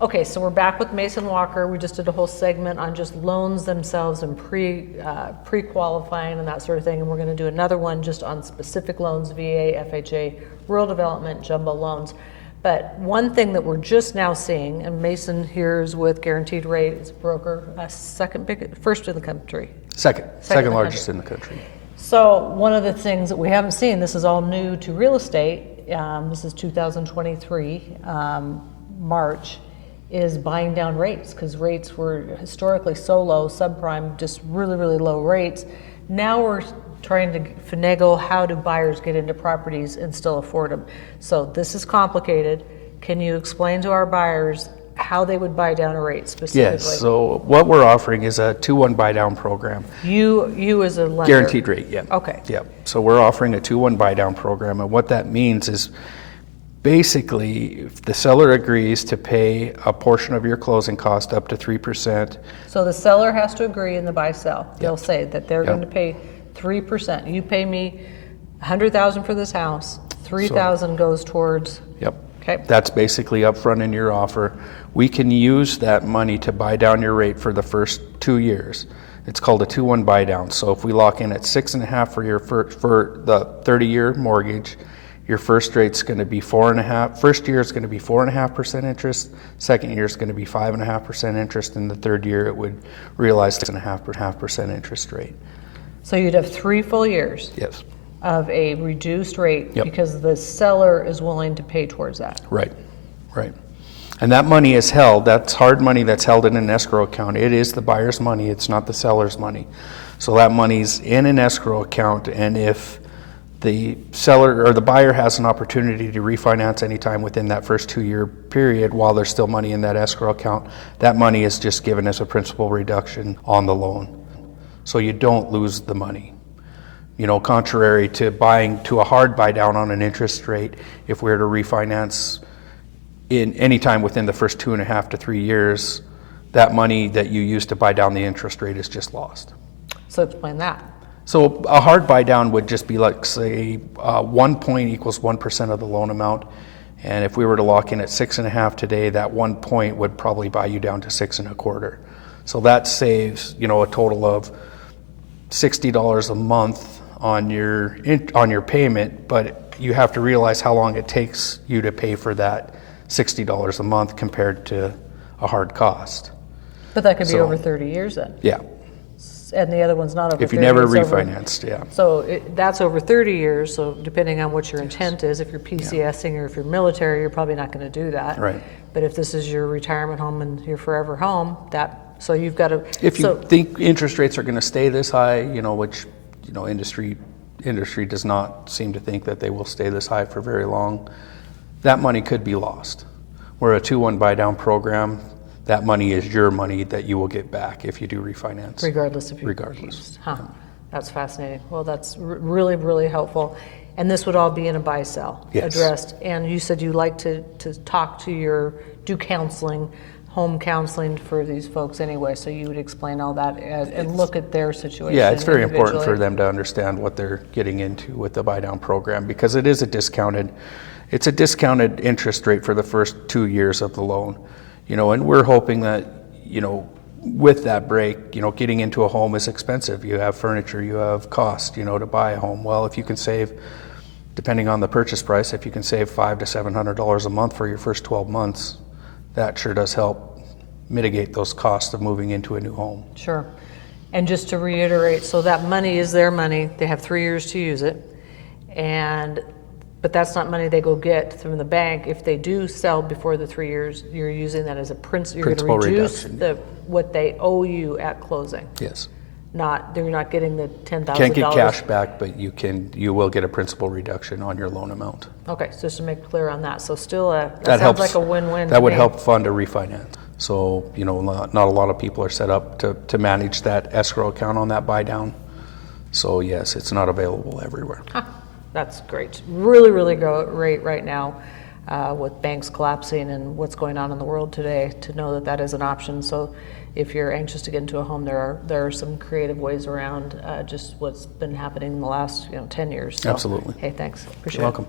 Okay, so we're back with Mason Walker. We just did a whole segment on just loans themselves and pre-qualifying and that sort of thing. And we're going to do another one just on specific loans, VA, FHA, rural development, jumbo loans. But one thing that we're just now seeing, and Mason here is with Guaranteed Rate, it's a broker, first in the country. Second largest in the country. So one of the things that we haven't seen, this is all new to real estate, this is 2023, March, is buying down rates, because rates were historically so low, subprime, just really, really low rates. Now we're trying to finagle how do buyers get into properties and still afford them. So this is complicated. Can you explain to our buyers how they would buy down a rate specifically? Yes, so what we're offering is a 2-1 buy down program. You as a lender? Guaranteed Rate, yeah. Okay. Yeah, so we're offering a 2-1 buy down program, and what that means is basically if the seller agrees to pay a portion of your closing cost up to 3%. So the seller has to agree in the buy-sell. They'll say that they're going to pay 3%. You pay me $100,000 for this house, $3,000 goes towards. Yep. Okay. That's basically upfront in your offer. We can use that money to buy down your rate for the first 2 years. It's called a 2-1 buy down. So if we lock in at 6.5 for the 30-year mortgage, your first rate's going to be 4.5. First year is going to be 4.5% interest. Second year is going to be 5.5% interest, and the third year it would realize 6.5% interest rate. So you'd have 3 full years. Yes. Of a reduced rate because the seller is willing to pay towards that. Right. And that money is held, that's hard money that's held in an escrow account. It is the buyer's money, it's not the seller's money. So that money's in an escrow account, and if the seller or the buyer has an opportunity to refinance anytime within that first 2-year period while there's still money in that escrow account, that money is just given as a principal reduction on the loan. So you don't lose the money. You know, contrary to buying to a hard buy down on an interest rate, if we were to refinance in any time within the first 2.5 to 3 years, that money that you use to buy down the interest rate is just lost. So explain that. So a hard buy down would just be like, say, 1 point equals 1% of the loan amount. And if we were to lock in at 6.5 today, that 1 point would probably buy you down to 6.25. So that saves, you know, a total of $60 a month on your payment, but you have to realize how long it takes you to pay for that $60 a month compared to a hard cost. But that could be over 30 years then. Yeah. And the other one's not over 30 years. If you never refinanced, yeah. So that's over 30 years, so depending on what your intent is, if you're PCSing or if you're military, you're probably not going to do that. Right. But if this is your retirement home and your forever home, so you've got to... If you think interest rates are going to stay this high, you know, which, you know, industry does not seem to think that they will stay this high for very long, that money could be lost. We're a 2-1 buy down program. That money is your money that you will get back if you do refinance. Regardless if you... Regardless. Huh. That's fascinating. Well, that's really, really helpful. And this would all be in a buy-sell addressed. And you said you like to talk to do counseling, home counseling for these folks anyway, so you would explain all that and look at their situation. Yeah, it's very important for them to understand what they're getting into with the buy down program, because it's a discounted interest rate for the first 2 years of the loan. You know, and we're hoping that, you know, with that break, you know, getting into a home is expensive. You have furniture, you have cost, you know, to buy a home. Well, if you can save, depending on the purchase price, if you can save $500 to $700 a month for your first 12 months, that sure does help mitigate those costs of moving into a new home. Sure. And just to reiterate, so that money is their money. They have 3 years to use it. But that's not money they go get from the bank. If they do sell before the 3 years, you're using that as a principal. You're going to reduce what they owe you at closing. Yes. They're not getting the $10,000. Can't get cash back, but you will get a principal reduction on your loan amount. Okay, so just to make clear on that. So still that sounds like a win-win. That would help fund a refinance. So, you know, not a lot of people are set up to manage that escrow account on that buy down. So yes, it's not available everywhere. That's great. Really, really great right now with banks collapsing and what's going on in the world today, to know that is an option. So if you're anxious to get into a home, there are some creative ways around just what's been happening in the last 10 years. So, absolutely. Hey, thanks. Appreciate it. You're welcome.